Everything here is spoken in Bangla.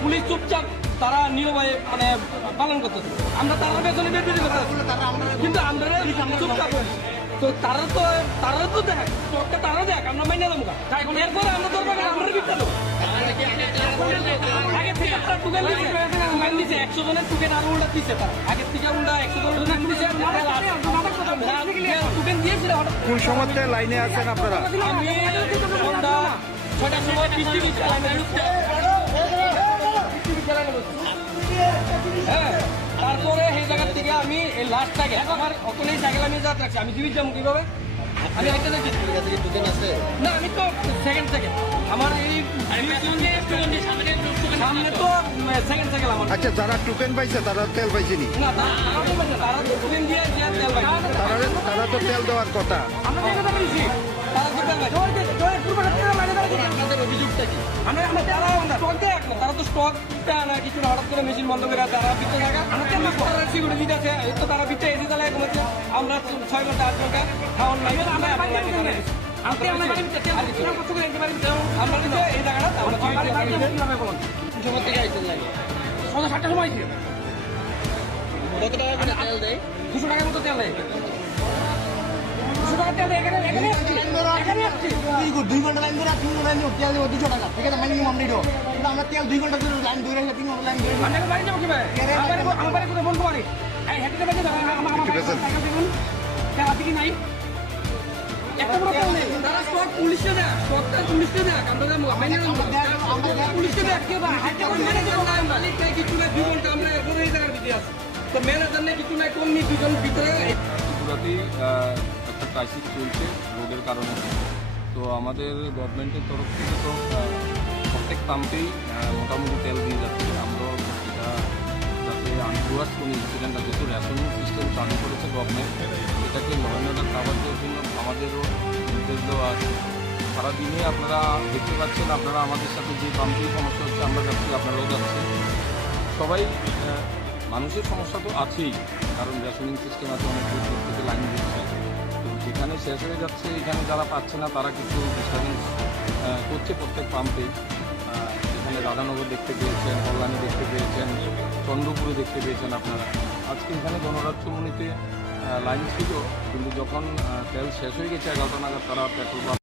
পুলিশ চুপচাপ তারা নিয়ম মানে পালন করতেছে। আমরা তারা পেছনে বের কিন্তু আমরা চুপচাপ তো তারা তো তারা তো দেখ স্টকটা তারা দেখ আমরা মাইনে দেবো এরপরে আমরা দরকার আমরা বিক্রি দেবো। আগে থেকে তারা টুকেন দিছে। টুকেন দিছে একশো জনের টুকেন আরও উল্টা দিছে তারা। আগের থেকে উল্টা একশো জনের টুকেন দিছে। টুকেন দিয়েছিল হঠাৎ। কোন সময় লাইনে আছেন আপনারা? আমি ছটার সময় বৃষ্টি এই লাস্ট থাকে আমার ওখানেই সাইকেল আমি যাত রাখছি আমি জীবিত যাব কীভাবে আমি একটা দেখছি না আমি তো সেকেন্ড থেকে আমার এই সামনে তো সেকেন্ড সাইকেল আমার আচ্ছা যারা টোকেন পাইছে তারা তেল পাইছেনি না তারা তারা তো বলছে, তারা তো ট্রেন দিয়ে দিয়ে তেল পাইছে। তারা তারা তো তেল দেওয়ার কথা আমরা দেখে তো তারা তো তেল পাইছে। আপনাদের অভিযোগটা কি? আমরা- আমরা তারা দেয় না, কিছু হঠাৎ করে মেশিন বন্ধ করে তারা ভিতরে থাকা। তারা এই তো তারা ভিতরে AC চালায় ঘুমাচ্ছে। আমরা ছয় ঘণ্টা আট ঘণ্টা খাওয়ান নাই। নিয়ে আমরা এই জায়গাটা সন্ধ্যা সাতটার সময় আইসি কত টাকা তেল দেয়? দুশো টাকার মতো তেল দেয়। দুশো টাকা তেল দেয়। এখানে এখানে। দুই ঘণ্টা লাইন ধরে তিন ঘণ্টা লাইন তেল দেবো দুশো টাকা ঠিক আছে মাইনি আমরা এটাও কিন্তু আমরা তেল দুই ঘণ্টা ধরে লাইন ধরে তিন ঘণ্টা লাইন ধরে বাড়ি যাব কীভাবে আমার আমার বাড়ি কোথায় বলতে হেঁটে বাড়ি আমার কি নাই পুলিশে দেয় স্টকটা পুলিশে দেয় আমরা পুলিশে দেয় কেউ হাইতে করে মালিক নাই কিছু নাই দুই ঘণ্টা আমরা এখন এই জায়গার ভিতরে আছি তো ম্যানেজার নেই কিছু নাই কমনি দুজন ভিতরে ত্রিপুরাতেই একটা ক্রাইসিস চলছে রোডের কারণে। তো আমাদের গভর্নমেন্টের তরফ থেকে তো প্রত্যেক পাম্পেই মোটামুটি তেল দিয়ে যাচ্ছে। আমরাও এটা যাতে আনফুয়াস কোনো ইনসিডেন্ট আছে রেশনিং সিস্টেম চালু করেছে গভর্নমেন্ট এটাকে অর্ডার কাভার দেওয়ার জন্য আমাদেরও নির্দেশ দেওয়া আছে। সারাদিনে আপনারা দেখতে পাচ্ছেন, আপনারা আমাদের সাথে যে পাম্পেই সমস্যা হচ্ছে, আমরা যাচ্ছি, আপনারাও যাচ্ছেন। সবাই মানুষের সমস্যা তো আছেই, কারণ রেশনিং সিস্টেম আছে, অনেক দূর থেকে লাইন যেখানে শেষ হয়ে যাচ্ছে। এখানে যারা পাচ্ছে না, তারা কিছু ডিস্টার্বেন্স করছে প্রত্যেক পাম্পে এখানে রাধানগর দেখতে পেয়েছেন, কল্যাণী দেখতে পেয়েছেন চন্দ্রপুরে দেখতে পেয়েছেন আপনারা। আজকে এখানে গণরাজ্যমণিতে লাইন ছিল, কিন্তু যখন তেল শেষ হয়ে গেছে এগারোটা নাগাদ, তারা পেট্রোল